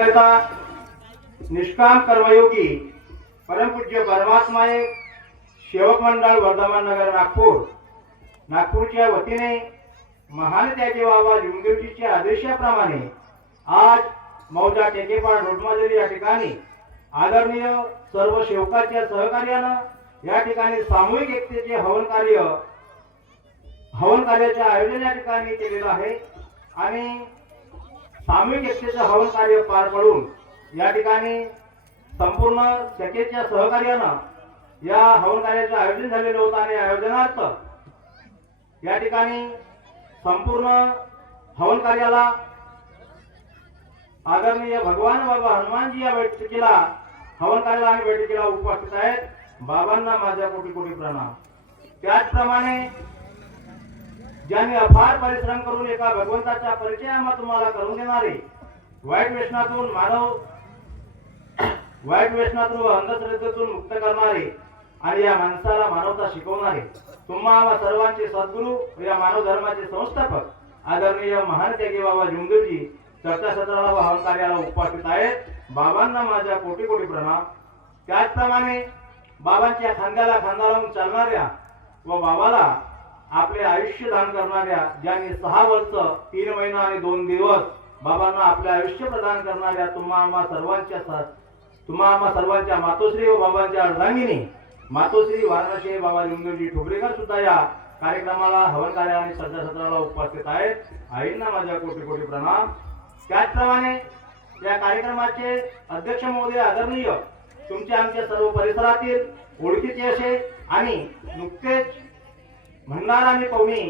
करता निष्काम कर्मयोगी परमपूज्य परमात्माये सेवक मंडळ वर्धमान नगर नागपूर. नागपूरच्या वतीने महान त्याचे बाबा लिंगदेवजीच्या आदेशाप्रमाणे आज मौजा टेकेपाड रोडमाजरी या ठिकाणी आदरणीय सर्व सेवकाच्या सहकार्यानं या ठिकाणी सामूहिक एकतेचे हवन कार्य हवन कार्याचे आयोजन या ठिकाणी केलेलं आहे. आणि सामूहिक एकतेचं हवन कार्य पार पडून या ठिकाणी संपूर्ण शाखेच्या सहकार्यानं या हवन कार्याचं आयोजन झालेलं होतं आणि आयोजनार्थ या ठिकाणी संपूर्ण हवन कार्याला आदरणीय भगवान बाबा हनुमानजी या बैठकीला हवन कार्याला आणि बैठकीला उपस्थित आहेत. बाबांना माझ्या कोटी कोटी प्रणाम. त्याचप्रमाणे ज्यांनी अफार परिश्रम करून एका भगवंताच्या परिचयामा तुम्हाला करून देणारे वाईट व्यसनातून मानव वाईट व्यसनातून व अंधश्रद्धेतून मुक्त करणारे आणि या माणसाला मानवता शिकवणारे तुम्हाला सर्वांचे सद्गुरू या मानव धर्माचे संस्थापक आदरणीय महान त्यागी बाबा जुंगजी चर्चा सत्राला व हवन उपस्थित आहेत. बाबांना माझ्या कोटी कोटी प्रणाम. त्याचप्रमाणे बाबांच्या खांद्याला खांदा लावून चालणाऱ्या व बाबाला आपले आयुष्य दान करणाऱ्या ज्यांनी सहा वर्ष तीन महिना आणि दोन दिवस बाबांना आपले आयुष्य प्रदान करणाऱ्या तुम्हा आम्हा सर्वांच्या तुम्हा आम्हा सर्वांच्या मातोश्री व बाबांच्या अर्धांगिनी मातोश्री वाराणसी बाबा लिंगजी ठोबरेकर सुद्धा या कार्यक्रमाला हवन कार्य आणि श्रद्धा सत्राला उपस्थित आहेत. आईंना माझ्या कोटी कोटी प्रणाम. त्याचप्रमाणे या कार्यक्रमाचे अध्यक्ष महोदय आदरणीय तुमच्या आमच्या सर्व परिसरातील ओळखीचे असे आणि नुकतेच भंडारा आणि पवनी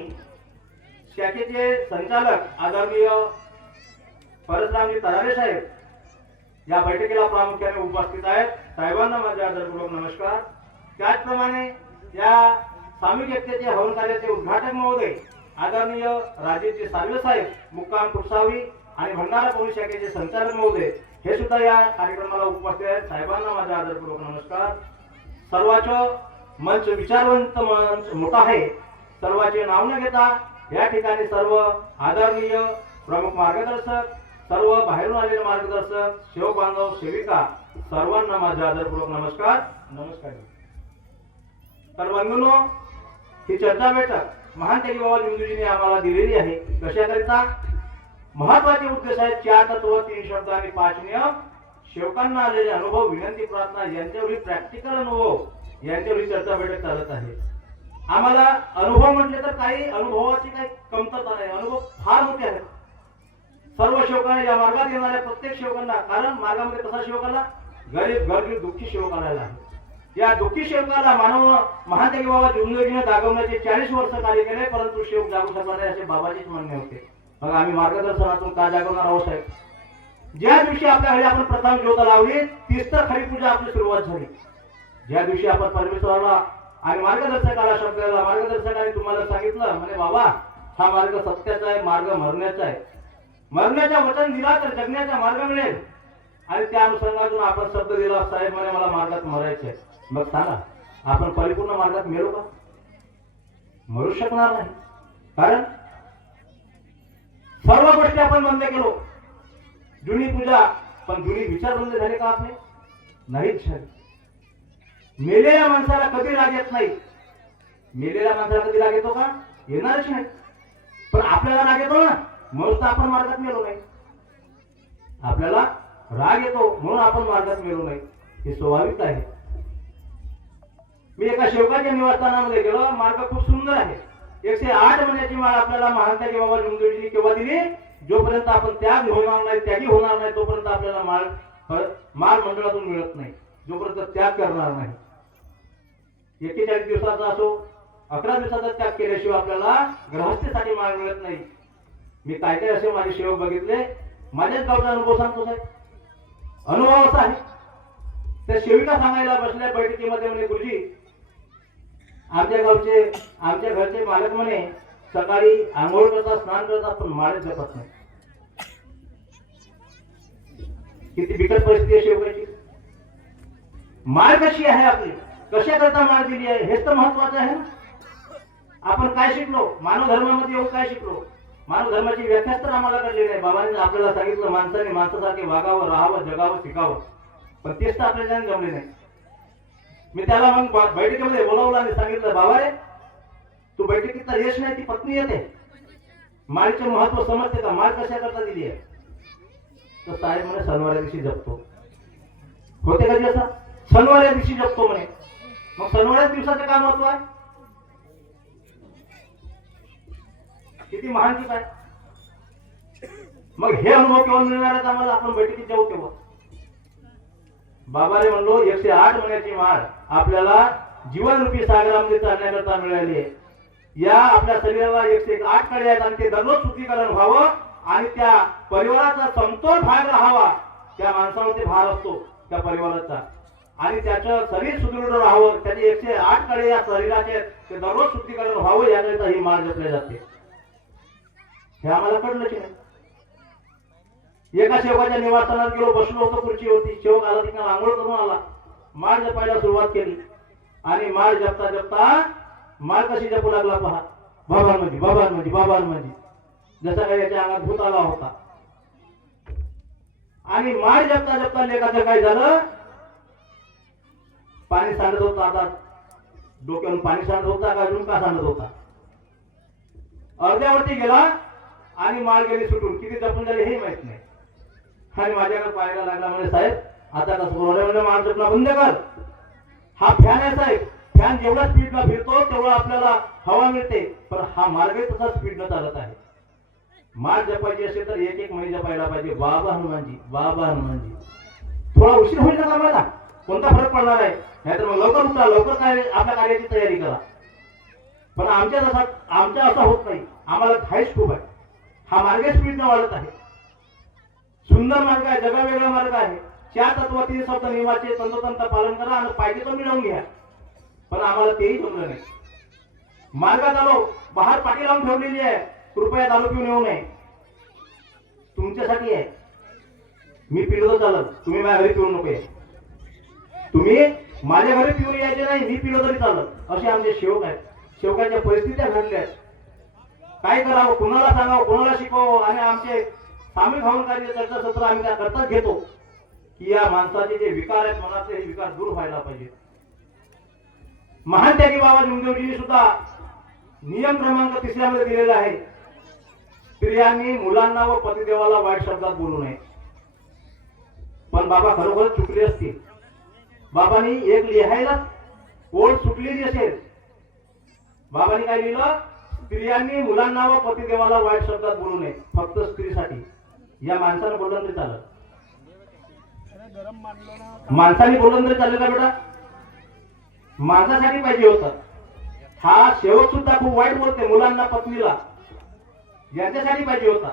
शाखेचे संचालक आदरणीय परशुरामजी तरारे साहेब या बैठकीला प्रामुख्याने उपस्थित आहेत. साहेबांना माझे आदरपूर्वक नमस्कार. त्याचप्रमाणे या सामूहिक व्यक्तीचे हवन कार्याचे उद्घाटक महोदय आदरणीय राजेशजी सार्वे साहेब मुक्काम कुसावी आणि भंडारा पोलीस शाखेचे संचालक महोदय हे सुद्धा या कार्यक्रमाला उपस्थित आहेत. साहेबांना माझा आदरपूर्वक नमस्कार. सर्वांचं मंच विचारवंत मंच मोठा आहे. सर्वांचे नाव न घेता या ठिकाणी सर्व आदरणीय प्रमुख मार्गदर्शक सर्व बाहेरून आलेले मार्गदर्शक सेवक बांधव सेविका सर्वांना माझा आदरपूर्वक नमस्कार. नमस्कार. तर बंधूंनो ही चर्चा बैठक महान त्यागी बाबा लिंगूजीने आम्हाला दिलेली आहे. कशाकरिता? महत्त्वाचे उद्देश आहेत चार तत्व तीन शब्द आणि पाच नियम. सेवकांना आलेले अनुभव विनंती प्रार्थना यांच्यावरील प्रॅक्टिकल अनुभव यांच्यावरील चर्चा बैठक चालत आहे. आम्हाला अनुभव म्हटले तर काही अनुभवाची काही कमतरता नाही. अनुभव फार मोठे आहेत. सर्व शेवकाने या मार्गात येणाऱ्या प्रत्येक शेवकांना कारण मार्गामध्ये कसा शेवकाला आला गरीब गरीब दुःखी सेवक आलेला आहे. या दुःखी शेवकाला मानव महादेवी बाबा जिंदगीने दागवण्याचे चाळीस वर्ष कार्य केले परंतु सेवक जागू शकला नाही असे बाबाचीच म्हणणे होते. मग आम्ही मार्गदर्शनातून का जागवणार आहोत साहेब? ज्या दिवशी आपल्या घरी आपण प्रथम ज्योत लावली तीच तर खरी पूजा आपली सुरुवात झाली. ज्या दिवशी आपण परमेश्वराला आणि मार्गदर्शकाला शब्दाला मार्गदर्शकाने तुम्हाला सांगितलं म्हणे बाबा हा मार्ग सत्याचा आहे मार्ग मरण्याचा आहे. मरण्याच्या वचन दिला तर जगण्याचा मार्ग मिळेल. आणि त्या अनुषंगातून आपण शब्द दिला साहेब म्हणे मला मार्गात मरायचे मग सांगा आपण परिपूर्ण मार्गात मिळू का? मरू शकणार नाही. कारण सर्व गोष्टी आपण बंद केलो. जुनी पूजा पण जुनी विचार बंद झाले का आपले? नाहीच झाले. मेलेल्या माणसाला कधी राग येत नाही. मेलेल्या माणसाला कधी राग येतो का? येणारच नाही. पण आपल्याला राग येतो ना म्हणून तर आपण मार्गात मेलो नाही. आपल्याला राग येतो म्हणून आपण मार्गात मेलो नाही. हे स्वाभाविक आहे. मी एका शेवकाच्या निवासस्थानामध्ये गेलो मार्ग खूप सुंदर आहे. एकशे आठ महिन्याची माळ आपल्याला महानताजी बाबा लिंगदेवजींनी केव्हा दिली? जोपर्यंत आपण त्याग होणार नाही त्यागी होणार नाही तोपर्यंत आपल्याला माळ माळ मंडळातून मिळत नाही. जोपर्यंत त्याग करणार नाही. एकेचाळीस दिवसाचा असो अकरा दिवसाचा त्याग केल्याशिवाय आपल्याला ग्रहस्थेसाठी माळ मिळत नाही. मी काय काय असे माझे सेवक बघितले माझ्याच गावचा अनुभव सांगतो साहेब. अनुभव असा आहे. त्या सेविका सांगायला बसल्या बैठकीमध्ये म्हणे गुरुजी आमच्या गावचे आमच्या घरचे मालक म्हणे सकाळी आंघोळ करतात स्नान करतात पण माळेच जपत नाही किती बिकट परिस्थिती आहे शेवकाची माळ कशी आहे आपली? कशा करता दिली आहे? हेच तर महत्वाचं आहे ना. आपण काय शिकलो? मानव धर्मामध्ये येऊन काय शिकलो? मानव धर्माची व्याख्याच तर आम्हाला कळली नाही. बाबांनी आपल्याला सांगितलं माणसाने माणसासारखे वागावं राहावं जगावं शिकावं. पण तेच तर आपल्याला जमले नाही. मी त्याला मग बा- बैठकीमध्ये बोलावलं आणि सांगितलं बाबा रे तू बैठकीतला यश नाही ती पत्नी येते. माळीचे महत्त्व समजते का? माळ कशा करता दिली आहे? तर साहेब म्हणे सणवाऱ्या दिवशी जपतो. होते कधी असा सणवाऱ्या दिवशी जपतो म्हणे. मग सणवाऱ्या दिवसाचं काय महत्त्व आहे किती महान चूक आहे. मग हे अनुभव केव्हा मिळणार आहेत आम्हाला? आपण बैठकीत जाऊ तेव्हा. बाबाने म्हणलो एकशे आठ महिन्याची माळ आपल्याला जीवनरूपी सागरामध्ये चालण्याकरता मिळाली आहे. या आपल्या शरीराला एकशे आठकडे आहेत आणि ते दररोज शुद्धीकरण व्हावं आणि त्या परिवाराचा समतोल भाग राहावा. त्या माणसावरती भार असतो त्या परिवाराचा. आणि त्याचं शरीर सुदृढ राहावं त्याचे एकशे आठकडे या शरीराचे ते दररोज शुद्धीकरण व्हावं याकरिता ही माळ जपले जाते. हे आम्हाला कळलंच नाही. एका शेवकाच्या निवासस्थानात गेलो बसलो होतो खुर्चीवरती. शेवक आला तिथं आंघोळ करून आला. माळ जपायला सुरुवात केली. आणि माळ जपता जपता माळ कशी जपू लागला पहा. बाबांमध्ये बाबांमध्ये बाबांमध्ये. जसा काही याच्या अंगात भूत आला होता. आणि माळ जपता जपता लेखाचं काय झालं? पाणी सांडत होतं आता. डोक्यावरून पाणी सांडत होता का अजून का सांडत होता? अर्ध्यावरती गेला आणि माळ गेली सुटून. किती जपून झाले हे माहीत नाही. आणि माझ्याकडे पाहायला लागला म्हणजे साहेब आता कसं बोलवलं म्हणजे माळ जपला बंद कर. हा फॅन आहे साहेब. फॅन जेवढा स्पीडला फिरतो तेवढा आपल्याला हवा मिळते. पण हा मार्ग तसा स्पीडनं चालत आहे. माळ जपायची असेल तर एक एक महिने जपायला पाहिजे. बाबा हनुमानजी बाबा हनुमानजी. थोडा उशीर होईल का कामाला कोणता फरक पडणार आहे? नाहीतर मग लवकर उठा लवकर काय आपल्या कार्याची तयारी करा. पण आमच्या जसा आमच्या असा होत नाही. आम्हाला घाईच खूप आहे. हा मार्ग स्पीडनं वाढत आहे. सुंदर मार्ग आहे जगा वेगळा मार्ग आहे. चार तत्व तीन शब्द नियमाचे तंत्रतंत्र पालन करा आणि पाहिजे तो मिळवून घ्या. पण आम्हाला तेही जमलं नाही. मार्गात आलो बाहेर पाठी लावून ठेवलेली आहे. कृपया दारू पिऊन येऊ नये. तुमच्यासाठी आहे. मी पिलो चालत तुम्ही माझ्या घरी पिऊन नको आहे तुम्ही माझ्या घरी पिऊन यायचे नाही मी पिलो तरी चालत. असे आमचे शेवक आहेत. शेवकांच्या परिस्थित्या घडल्या आहेत. काय करावं कुणाला सांगावं कुणाला शिकवावं? आणि आमचे सामील भावून कार्य चर्चा सत्र आम्ही त्या करताच घेतो. की या माणसाचे जे विकार आहेत मनाचे हे विकार दूर व्हायला पाहिजे. महान त्यागी बाबा लिंगदेवजींनी सुद्धा नियम क्रमांक तिसऱ्यामध्ये दिलेला आहे. स्त्रियांनी मुलांना व पतिदेवाला वाईट शब्दात बोलू नये. पण बाबा खरोखर चुकले असतील. बाबांनी एक लिहायला ओढ सुटलेली असेल. बाबांनी काय लिहिलं? स्त्रियांनी मुलांना व पतिदेवाला वाईट शब्दात बोलू नये फक्त स्त्रीसाठी. या माणसानं बोललं तरी चालत माणसाने बोललं तरी चालेल का बेटा? माणसासाठी पाहिजे होता. हा शेवट सुद्धा खूप वाईट बोलते मुलांना पत्नीला. यांच्यासाठी पाहिजे होता.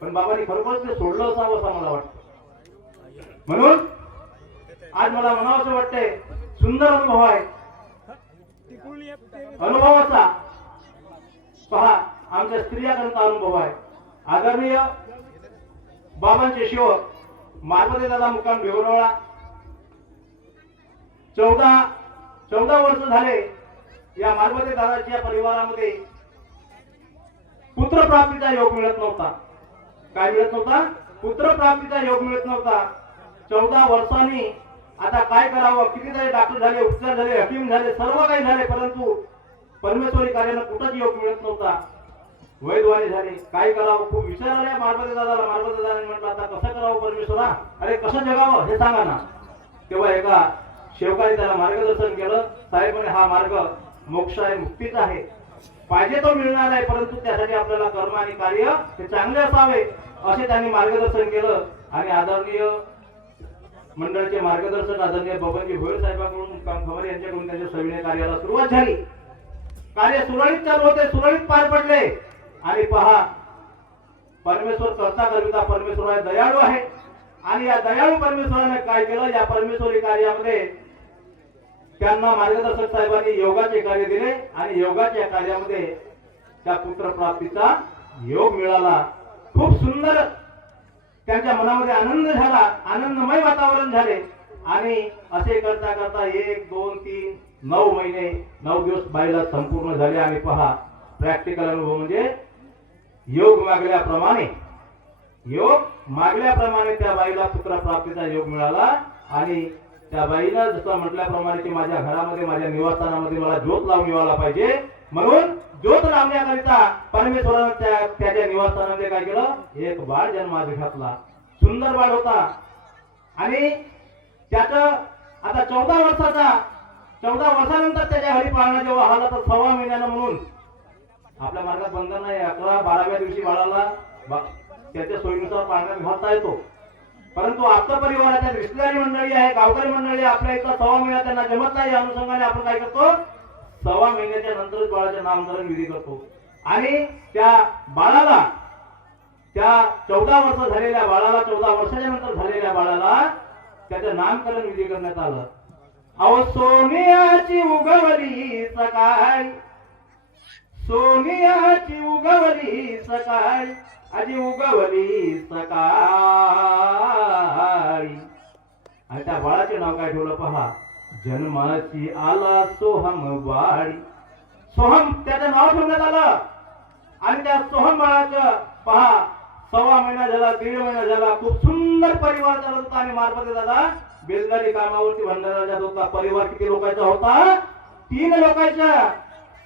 पण बाबांनी खरोखरच ते सोडलं असावं असं मला वाटतं. म्हणून आज मला म्हणावं वाटतंय सुंदर अनुभव आहे. अनुभवाचा पहा आमच्या स्त्रियाकडचा अनुभव आहे. आदरणीय बाबांचे शिवक मार्फते दादा मुकाम भिवरवाळा चौदा चौदा वर्ष झाले या मार्फते दादाच्या परिवारामध्ये पुत्रप्राप्तीचा योग मिळत नव्हता. काय मिळत नव्हता? पुत्रप्राप्तीचा योग मिळत नव्हता. चौदा वर्षांनी आता काय करावं? किती झाले डॉक्टर झाले उपचार झाले हकीम झाले सर्व काही झाले परंतु परमेश्वरी कार्यानं कुठंच योग मिळत नव्हता. वैद्वाने झाले. काय करावं? खूप विचार आले मार्बदे दादाला मार्बदे दादाने म्हटलं आता कसं करावं परमेश्वरा? अरे कसं जगावं? हे सांगा ना. तेव्हा एका शेवकाने त्याला मार्गदर्शन केलं. साहेब म्हणे हा मार्ग मोक्ष आहे मुक्तीचा आहे. पाहिजे तो मिळणार आहे परंतु त्यासाठी आपल्याला कर्म आणि कार्य हे चांगले असावे. असे त्यांनी मार्गदर्शन केलं. आणि आदरणीय मंडळाचे मार्गदर्शक आदरणीय बबनजी भोयर साहेबांकडून काम यांच्याकडून त्यांच्या सविनय कार्याला सुरुवात झाली. कार्य सुरळीत चालू होते सुरळीत पार पडले. आणि पहा परमेश्वर करता करिता परमेश्वर आहे दयाळू आहे. आणि या दयाळू परमेश्वराने काय केलं? या परमेश्वरी कार्यामध्ये त्यांना मार्गदर्शक साहेबांनी योगाचे कार्य दिले आणि योगाच्या कार्यामध्ये त्या पुत्रप्राप्तीचा योग मिळाला. खूप सुंदर त्यांच्या मनामध्ये आनंद झाला आनंदमय वातावरण झाले. आणि असे करता करता एक दोन तीन नऊ महिने नऊ दिवस बाईला संपूर्ण झाले. आणि पहा प्रॅक्टिकल अनुभव म्हणजे योग मागल्याप्रमाणे. योग मागल्याप्रमाणे त्या बाईला पुत्र प्राप्तीचा योग मिळाला. आणि त्या बाईला जसं म्हटल्याप्रमाणे की माझ्या घरामध्ये माझ्या निवासस्थानामध्ये मला ज्योत लावून मिळाला पाहिजे. म्हणून ज्योत लावण्याकरिता परमेश्वरानं त्या त्याच्या निवासस्थानामध्ये काय केलं? एक बाळ जन्मात घातला सुंदर बाळ होता. आणि त्याच आता चौदा वर्षाचा चौदा वर्षानंतर त्याच्या हरी पाळणा जेव्हा आला तर सव्वा महिन्यानं म्हणून आपल्या मार्गात बंधन नाही अकरा बाराव्या दिवशी बाळाला त्याच्या सोयीनुसार पाळणा घालता येतो. परंतु आपला परिवाराच्या रिश्तेदारी मंडळी आहे गावकरी मंडळी आपल्या इथं सव्वा महिना त्यांना जमत नाही. या अनुषंगाने आपण काय करतो? सव्वा महिन्याच्या नंतरच बाळाचे नामकरण विधी करतो. आणि त्या बाळाला त्या चौदा वर्ष झालेल्या बाळाला चौदा वर्षाच्या नंतर झालेल्या बाळाला त्याचं नामकरण विधी करण्यात आलं. अहो सोनियाची उगवली सकाळ. सोनियाची उगवली सकाळ. आजी उगवली सकाळी. आणि त्या बाळाचे नाव काय ठेवलं पहा. जन्माची आला सोहम वाडी सोहम त्याचं नाव ठेवण्यात आलं. आणि त्या सोहम बाळाचं पहा सव्वा महिना झाला दीड महिना झाला खूप सुंदर परिवार चालत होता. आणि मार्फत दादा बेलगारी कामावरती भंडारा जात होता. परिवार किती लोकांचा होता? तीन लोकांचा.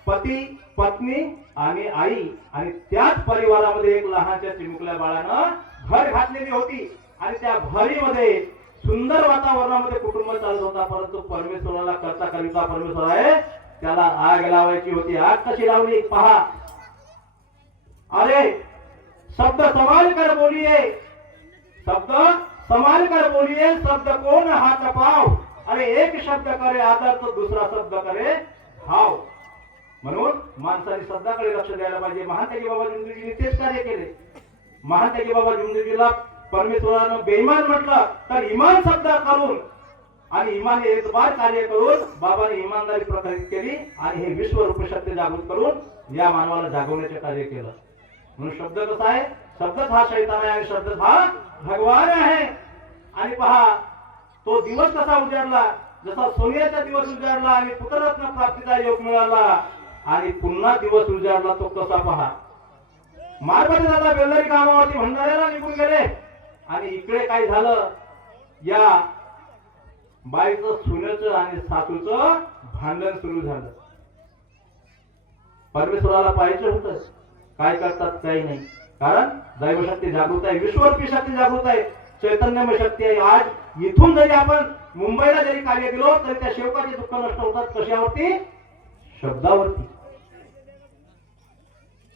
पती पत्नी आणि आई. आणि त्याच परिवारामध्ये एक लहानच्या चिमुकल्या बाळानं घर घातलेली होती. आणि त्या भरीमध्ये सुंदर वातावरणामध्ये कुटुंब चालत होता परंतु परमेश्वराला करता करिता परमेश्वर आहे त्याला आग लावायची होती. आग कशी लावली? पहा. अरे शब्द संभाल कर बोलिये. शब्द संभाल कर बोलिये. शब्द कोण? हात पाव अरे एक शब्द करे आदर तो दुसरा शब्द करे. हाव. म्हणून माणसाने शब्दाकडे लक्ष द्यायला पाहिजे. महात्याजी बाबा जुंदूजीने तेच कार्य केले. महात्याजी बाबा जुंदूजीला परमेश्वरानं बेईमान म्हटलं तर इमान शब्द करून आणि इमान एतबार कार्य करून बाबाने इमानदारी प्रकाशित केली आणि हे विश्व शक्ती जागृत करून या मानवाला जागवण्याचे कार्य केलं. म्हणून शब्द कसा आहे? शब्दच हा शैतान आहे आणि शब्दच हा भगवान आहे. आणि पहा तो दिवस कसा उजाडला? जसा सोन्याचा दिवस उजाडला आणि पुत्ररत्न प्राप्तीचा योग मिळाला आणि पुन्हा दिवस उजाडला तो कसा पहा? मार्गाने दादा बेल्लारी कामावरती भंडाऱ्याला निघून गेले. आणि इकडे काय झालं? या बाईचं सुनेचं आणि सासूचं भांडण सुरू झालं. परमेश्वराला पाहिजे होत. काय करतात काही नाही. कारण दैवशक्ती जागृत आहे विश्वरूपी शक्ती जागृत आहे चैतन्यमय शक्ती आहे. आज इथून जरी आपण मुंबईला जरी कार्य केलो तरी त्या शेवकाचे दुःख नष्ट होतात. कशावरती? शब्दावरती.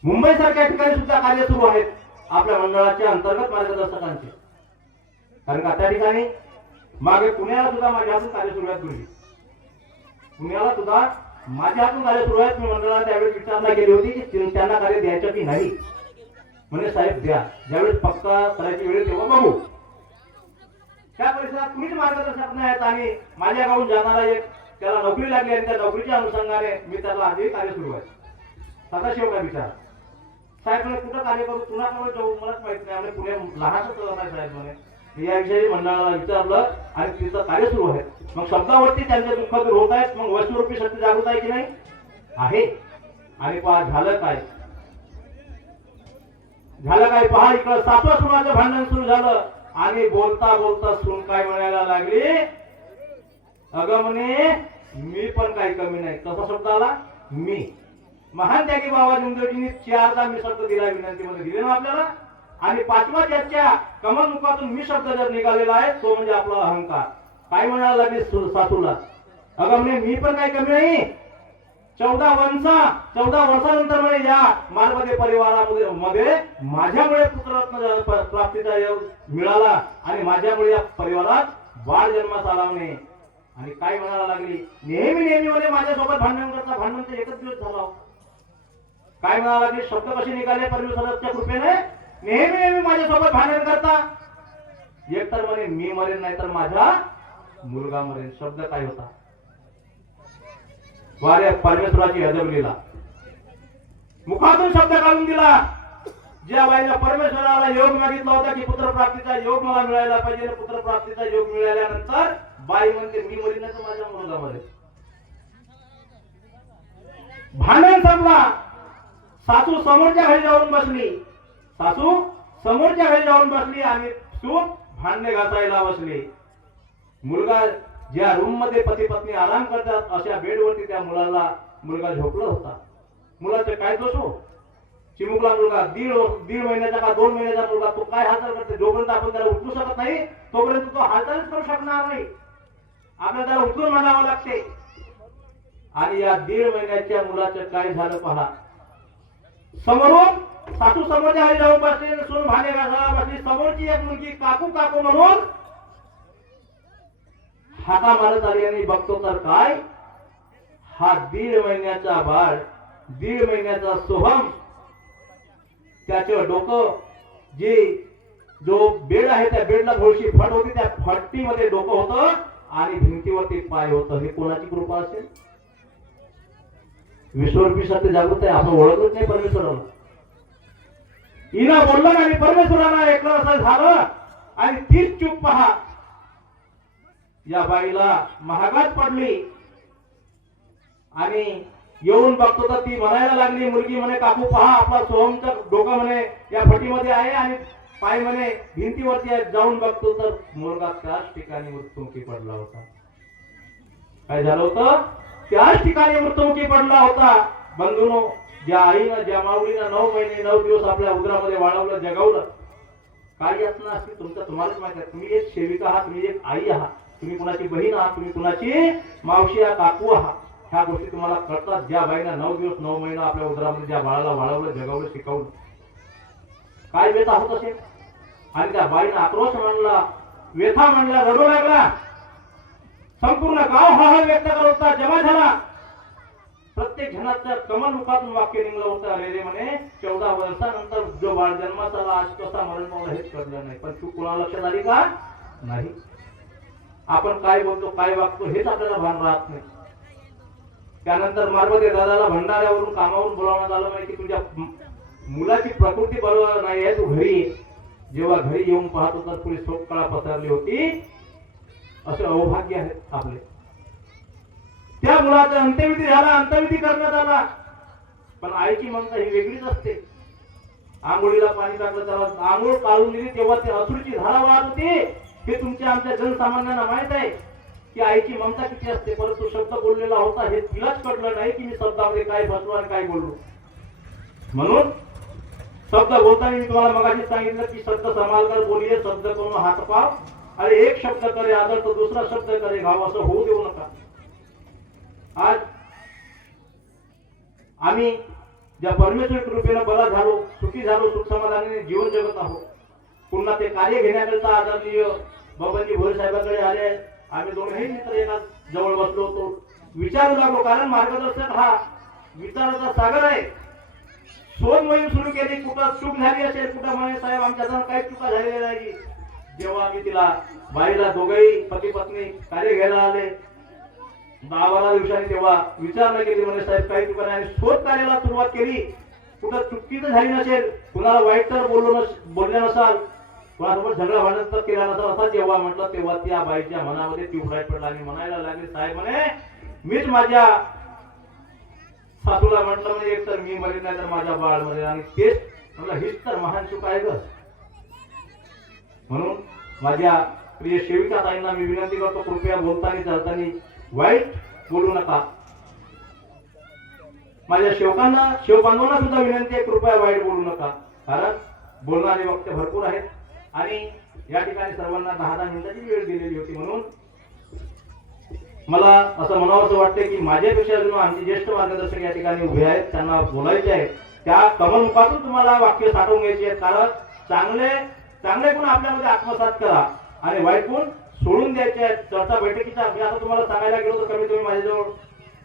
मुंबई सारख्या ठिकाणी सुद्धा कार्य सुरू आहेत. आपल्या मंडळाच्या अंतर्गत मार्गदर्शकांचे. कारण का त्या ठिकाणी मागे पुण्याला सुद्धा माझ्या हातून कार्य सुरुवात केली पुण्याला सुद्धा माझ्या हातून कार्य सुरू आहेत. मी मंडळाला त्यावेळेस विचारणा केली होती की त्यांना कार्य द्यायचं की नाही? म्हणजे साहेब द्या. ज्यावेळेस पक्का करायची वेळ तेव्हा बघू. त्या परिसरात कुणीच मार्गदर्शक नाही आणि माझ्या गावून जाणारा एक त्याला नोकरी लागली आणि त्या नोकरीच्या अनुषंगाने मी त्याला आधी कार्य सुरू आहे. सदाशिव का विचार. साहेब म्हणे कुठं कार्य करू? कुणाकडे जाऊ? मलाच माहीत नाही. आम्ही पुणे लहानच नाही साहेब म्हणे. याविषयी मंडळाला विचारलं आणि तिचं कार्य सुरू आहे. मग शब्दावरती त्यांचे दुःख दूर होत आहेत. मग वस्तुरूपी शक्ती जागृत आहे की नाही? आहे. आणि पहा झालं काय? झालं काय? पहा इकडं सातवा सुनाचं भांडण सुरू झालं. आणि बोलता बोलता सून काय म्हणायला लागली? अगं म्हणे मी पण काही कमी नाही. कसा शब्द आला? मी. महान त्यागी बाबा जुंदजींनी चारदा मी शब्द दिला विनंतीमध्ये दिले ना आपल्याला? आणि पाचवा ज्याच्या कमल मुखातून मी शब्द जर निघालेला आहे तो म्हणजे आपला अहंकार. काय म्हणायला लागली सासूला? अगं म्हणे मी पण काय कमी नाही. चौदा वंशा चौदा वर्षानंतर म्हणे या मालमध्ये परिवारामध्ये मध्ये माझ्यामुळे पुत्ररत्न प्राप्तीचा योग मिळाला. आणि माझ्यामुळे या परिवारात बाळ जन्मास आला म्हणे. आणि काय म्हणायला लागली? नेहमी नेहमी म्हणे माझ्यासोबत भांडण करता भांडण तर एकच दिवस झाला. काय म्हणाला की शब्द कसे निघाले परमेश्वराच्या कृपेने? नेहमी नेहमी माझ्यासोबत भांडण करता. एक तर म्हणे मी मरेन नाही तर माझा मुलगा मरेन. शब्द काय होता? वारे परमेश्वराची अजबलीला मुखातून शब्द काढून दिला. ज्या बाईला परमेश्वराला योग मागितला होता की पुत्र प्राप्तीचा योग मला मिळायला पाहिजे पुत्र प्राप्तीचा योग मिळाल्यानंतर बाई म्हणते मी मरीन नाही तर माझ्या मुलगा मरेन भांडण संपला. सासू समोरच्या घरी जाऊन बसली. सासू समोरच्या घरी जाऊन बसली आणि सून भांडे घासायला बसली. मुलगा ज्या रूममध्ये पती पत्नी आराम करतात अशा बेडवरती त्या मुलाला मुलगा झोपला होता. मुलाचं काय दोष हो? चिमुकला मुलगा दीड दीड महिन्याचा का दोन महिन्याचा मुलगा तो काय हालचाल करते? जोपर्यंत आपण त्याला उचलू शकत नाही तोपर्यंत तो हालचालच करू शकणार नाही. आपल्याला त्याला उचलून म्हणावं लागते. आणि या दीड महिन्याच्या मुलाचं काय झालं पहा? समोरून सासू समोरच्या हरी जाऊन बसली सून भाने घासायला बसली. समोरची एक मुलगी काकू काकू म्हणून हाका मारत आली आणि बघतो तर काय? हा दीड महिन्याचा बाळ दीड महिन्याचा सोहम. त्याचं डोकं जे जो बेड आहे त्या बेडला थोडीशी फट होती त्या फट्टीमध्ये डोकं होतं आणि भिंतीवरती पाय होतं. हे कोणाची कृपा असेल? विश्वरूपी सत्य जागृत आहे. आपण ओळखत नाही परमेश्वराला. हिनं बोललं आणि परमेश्वराला ऐकलं असं झालं. आणि तीच चूप पहा. या बाईला महागात पडली. आणि येऊन बघतो तर ती म्हणायला लागली मुलगी म्हणे काकू पहा आपला सोहमचं डोकं म्हणे या फटीमध्ये आहे आणि पाय म्हणे भिंतीवरती आहे. जाऊन बघतो तर मुलगा त्याच ठिकाणी मृत्युमुखी पडला होता. काय झालं होतं? त्याच ठिकाणी मृत्युमुखी पडला होता. बंधूनो ज्या आईनं ज्या माऊलीनं नऊ महिने नऊ दिवस आपल्या उदरामध्ये वाढवलं जगवलं काय यातना असतील तुमचं? तुम्हालाच माहिती आहे. तुम्ही एक सेविका आहात तुम्ही एक आई आहात. तुम्ही कुणाची बहीण आहात तुम्ही कुणाची मावशी आहात काकू आहात. ह्या गोष्टी तुम्हाला कळतात. ज्या बाईनं नऊ दिवस नऊ महिना आपल्या उदरामध्ये ज्या बाळाला वाढवलं जगवलं शिकवलं. काय व्यथा होत असेल? आणि त्या बाईनं आक्रोश मांडला व्यथा मांडला रडू लागला. संपूर्ण गाव हा हा व्यक्त करत होता. जमा झाला? प्रत्येक जणाचं कमल मुखातून वाक्य निघलं होतं. अरे रे म्हणे चौदा वर्षानंतर जो बाळ जन्मात आला आज कसा मरण पावला हेच कळलं नाही. पण तू कुणाला लक्षात आली का? नाही. आपण काय बोलतो काय वागतो हेच आपल्याला भान राहत नाही. त्यानंतर मार्गदे दादाला भंडाऱ्यावरून कामावरून बोलावण्यात आलं नाही की तुझ्या मुलाची प्रकृती बरोबर नाही आहे तू घरी जेव्हा घरी येऊन पाहतो तर पुढे शोककळा पसरली होती. असे अवभाग्य आहे आपले. त्या मुलाचा अंत्यविधी झाला अंत्यविधी करण्यात आला. पण आईची म्हणता ही वेगळीच असते. आंघोळीला पाणी टाकलं त्याला आंघोळ काढून दिली तेव्हा ते अश्रूची धारा वाहत होती. हे तुमच्या आमच्या जनसामान्यांना माहीत आहे की आईची ममता किती असते. परंतु शब्द बोललेला होता हे तिलाच कळलं नाही की मी शब्दामध्ये काय बसलो आणि काय बोललो. म्हणून शब्द बोलताना मी तुम्हाला मगाशी सांगितलं की शब्द संभाल कर बोलिये शब्द करून हातपाव अरे एक शब्द करे आदर तर दुसरा शब्द करे भाव असं होऊ देऊ नका. आज आम्ही ज्या परमेश्वर कृपेनं बरा झालो सुखी झालो सुख समाधानाने जीवन जगत आहोत. पुन्हा ते कार्य घेण्याकरता आदरणीय बाबाजी भोर साहेबांकडे आले आहेत. आम्ही दोघेही मित्र एका जवळ बसलो होतो. विचारू लागलो कारण मार्गदर्शक हा विचाराचा सागर आहे. सोन मोहीम सुरू केली कुठं चूक झाली असेल कुठं म्हणे साहेब आमच्या काही चुका झालेल्या नाही. जेव्हा आम्ही तिला बाईला दोघही पती पत्नी कार्य घ्यायला आले. दहा बारा दिवसांनी तेव्हा विचारणा केली म्हणे साहेब काही चुका शोध कार्याला सुरुवात केली. कुठं चुकी तर झाली नसेल कुणाला वाईट तर बोललो नस बोलले नसाल कोणासोबत झगडा भांडण तर केला नसाल असा जेव्हा म्हटलं तेव्हा त्या बाईच्या मनामध्ये ट्यूबलाईट पडला आणि म्हणायला लागले साहेब म्हणे मीच माझ्या सासूला म्हटलं म्हणजे एक तर मी मरेन नाही तर माझ्या बाळ मरेल आणि तेच म्हणलं हीच तर महान चूक आहे ग. म्हणून माझ्या प्रिय सेविका ताईंना मी विनंती करतो कृपया बोलताना चालताना वाईट बोलू नका. माझ्या शेवकांना शिवबांधवांना सुद्धा विनंती आहे कृपया वाईट बोलू नका. कारण बोलणारे वक्ते भरपूर आहेत आणि या ठिकाणी सर्वांना दहा दहा मिनिटाची वेळ दिलेली होती म्हणून मला असं म्हणावं असं वाटतं की माझ्यापेक्षा अजून आमचे ज्येष्ठ मार्गदर्शक या ठिकाणी उभे आहेत त्यांना बोलायचे आहे त्या कमलमुखातून तुम्हाला वाक्य साठवून घ्यायचे आहेत. कारण चांगले चांगले गुण आपल्यामध्ये आत्मसात करा. आणि वाईट गुण सोडून द्यायचे आहेत. चर्चा बैठकीचा मी आता तुम्हाला सांगायला गेलो तर कमी तुम्ही माझ्याजवळ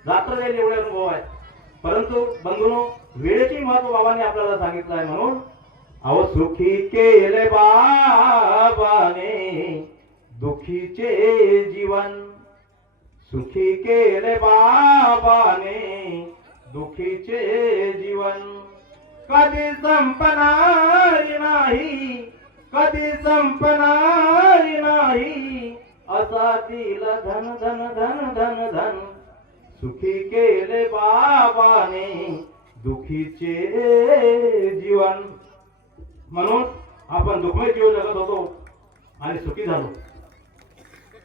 रात्र जाईल एवढे अनुभव आहेत. परंतु बंधूनो वेळेची महत्त्व बाबांनी आपल्याला सांगितलं आहे म्हणून अहो सुखी केले बाबाने दुखीचे जीवन. सुखी केले बाबाने दुखीचे जीवन. कधी संपणारी नाही कधी संपणार नाही. असा दिल धन धन धन धन धन. सुखी केले बाबाने दुखीचे जीवन. म्हणून आपण दुःखमय जीव जगत होतो आणि सुखी झालो.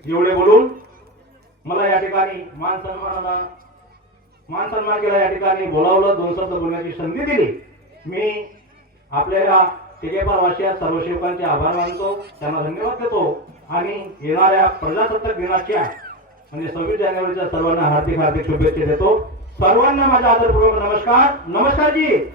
एवढे बोलून मला या ठिकाणी मान सन्मानाला मान सन्मान केला या ठिकाणी. बोलावलं दोन शब्द बोलण्याची संधी दिली. मी आपल्याला आपल्या टिकेपार वासिया सर्व शिवकांचे आभार मानतो. त्यांना धन्यवाद देतो. आणि येणाऱ्या प्रजासत्ताक दिनाच्या म्हणजे सव्वीस जानेवारीच्या सर्वांना हार्दिक हार्दिक शुभेच्छा देतो. सर्वांना माझा आदरपूर्वक नमस्कार. नमस्कार जी.